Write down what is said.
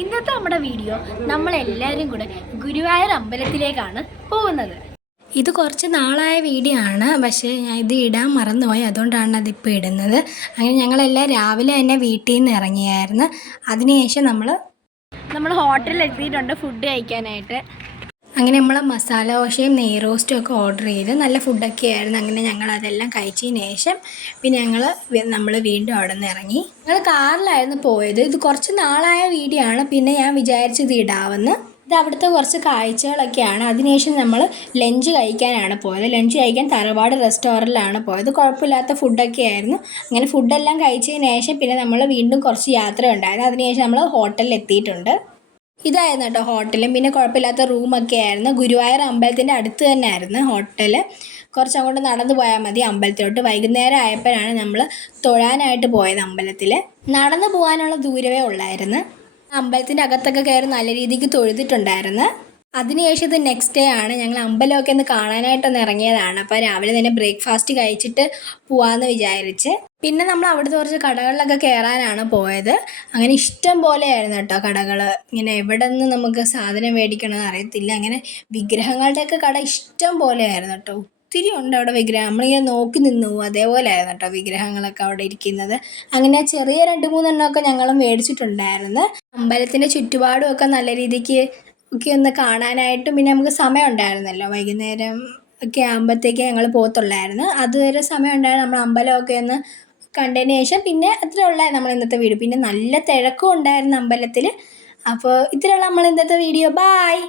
ഇന്നത്തെ നമ്മുടെ വീഡിയോ നമ്മളെല്ലാവരും കൂടെ ഗുരുവായൂർ അമ്പലത്തിലേക്കാണ് പോകുന്നത്. ഇത് കുറച്ച് നാളായ വീഡിയോ ആണ്. പക്ഷേ ഞാൻ ഇത് ഇടാൻ മറന്നുപോയി. അതുകൊണ്ടാണ് അതിപ്പോൾ ഇടുന്നത്. അങ്ങനെ ഞങ്ങളെല്ലാം രാവിലെ തന്നെ വീട്ടിൽ നിന്ന് ഇറങ്ങിയായിരുന്നു. അതിനുശേഷം നമ്മൾ നമ്മൾ ഹോട്ടലിൽ എത്തിയിട്ടുണ്ട് ഫുഡ് കഴിക്കാനായിട്ട്. അങ്ങനെ നമ്മൾ മസാല ദോശയും നെയ് റോസ്റ്റും ഒക്കെ ഓർഡർ ചെയ്ത് നല്ല ഫുഡൊക്കെ ആയിരുന്നു. അങ്ങനെ ഞങ്ങൾ അതെല്ലാം കഴിച്ചതിന് ശേഷം പിന്നെ ഞങ്ങൾ നമ്മൾ വീണ്ടും അവിടെ നിന്ന് ഇറങ്ങി. ഞങ്ങൾ കാറിലായിരുന്നു പോയത്. ഇത് കുറച്ച് നാളായ വീഡിയോ ആണ്. പിന്നെ ഞാൻ വിചാരിച്ചത് ഇടാമെന്ന്. ഇത് അവിടുത്തെ കുറച്ച് കാഴ്ചകളൊക്കെയാണ്. അതിനുശേഷം നമ്മൾ ലഞ്ച് കഴിക്കാനാണ് പോയത്. ലഞ്ച് കഴിക്കാൻ തറവാട് റെസ്റ്റോറന്റിലാണ് പോയത്. കുഴപ്പമില്ലാത്ത ഫുഡൊക്കെ ആയിരുന്നു. അങ്ങനെ ഫുഡെല്ലാം കഴിച്ചതിന് ശേഷം പിന്നെ നമ്മൾ വീണ്ടും കുറച്ച് യാത്ര ഉണ്ടായിരുന്നു. അതിനുശേഷം നമ്മൾ ഹോട്ടലിൽ എത്തിയിട്ടുണ്ട്. ഇതായിരുന്നു കേട്ടോ ഹോട്ടലും. പിന്നെ കുഴപ്പമില്ലാത്ത റൂമൊക്കെ ആയിരുന്നു. ഗുരുവായൂർ അമ്പലത്തിന്റെ അടുത്ത് തന്നെ ആയിരുന്നു ഹോട്ടൽ കുറച്ച് അങ്ങോട്ട് നടന്നു പോയാൽ മതി അമ്പലത്തിലോട്ട്. വൈകുന്നേരം ആയപ്പോഴാണ് നമ്മൾ തൊഴാനായിട്ട് പോയത് അമ്പലത്തിൽ നടന്നു പോകാനുള്ള ദൂരമേ ഉള്ളായിരുന്നു. അമ്പലത്തിന്റെ അകത്തൊക്കെ കയറി നല്ല രീതിക്ക് തൊഴുതിട്ടുണ്ടായിരുന്നു. അതിനുശേഷം ഇത് നെക്സ്റ്റ് ഡേ ആണ്. ഞങ്ങൾ അമ്പലമൊക്കെ ഒന്ന് കാണാനായിട്ടൊന്ന് ഇറങ്ങിയതാണ്. അപ്പോൾ രാവിലെ തന്നെ ബ്രേക്ക്ഫാസ്റ്റ് കഴിച്ചിട്ട് പോവാമെന്ന് വിചാരിച്ച്. പിന്നെ നമ്മൾ അവിടുത്തെ കുറച്ച് കടകളിലൊക്കെ കയറാനാണ് പോയത്. അങ്ങനെ ഇഷ്ടം പോലെയായിരുന്നു കേട്ടോ കടകൾ ഇങ്ങനെ എവിടെ നിന്ന് നമുക്ക് സാധനം മേടിക്കണമെന്ന് അറിയത്തില്ല. അങ്ങനെ വിഗ്രഹങ്ങളുടെയൊക്കെ കട ഇഷ്ടം പോലെയായിരുന്നു കേട്ടോ. ഒത്തിരി ഉണ്ട് അവിടെ വിഗ്രഹം. നമ്മളിങ്ങനെ നോക്കി നിന്നു. അതേപോലെ ആയിരുന്നു കേട്ടോ വിഗ്രഹങ്ങളൊക്കെ അവിടെ ഇരിക്കുന്നത്. അങ്ങനെ ചെറിയ രണ്ട് മൂന്നെണ്ണമൊക്കെ ഞങ്ങൾ മേടിച്ചിട്ടുണ്ടായിരുന്നു. അമ്പലത്തിന്റെ ചുറ്റുപാടും ഒക്കെ നല്ല രീതിക്ക് ഒക്കെ ഒന്ന് കാണാനായിട്ടും പിന്നെ നമുക്ക് സമയം ഉണ്ടായിരുന്നല്ലോ വൈകുന്നേരം ഒക്കെ ആകുമ്പോഴത്തേക്ക് ഞങ്ങൾ പോകത്തുള്ളായിരുന്നു. അതുവരെ സമയം ഉണ്ടായിരുന്നു നമ്മൾ അമ്പലമൊക്കെ ഒന്ന് കണ്ടതിന് ശേഷം പിന്നെ അത്രയുള്ള നമ്മൾ ഇന്നത്തെ വീഡിയോ. പിന്നെ നല്ല തിരക്കും ഉണ്ടായിരുന്നു അമ്പലത്തിൽ അപ്പോൾ ഇത്രയുള്ള നമ്മൾ ഇന്നത്തെ വീഡിയോ. ബായ്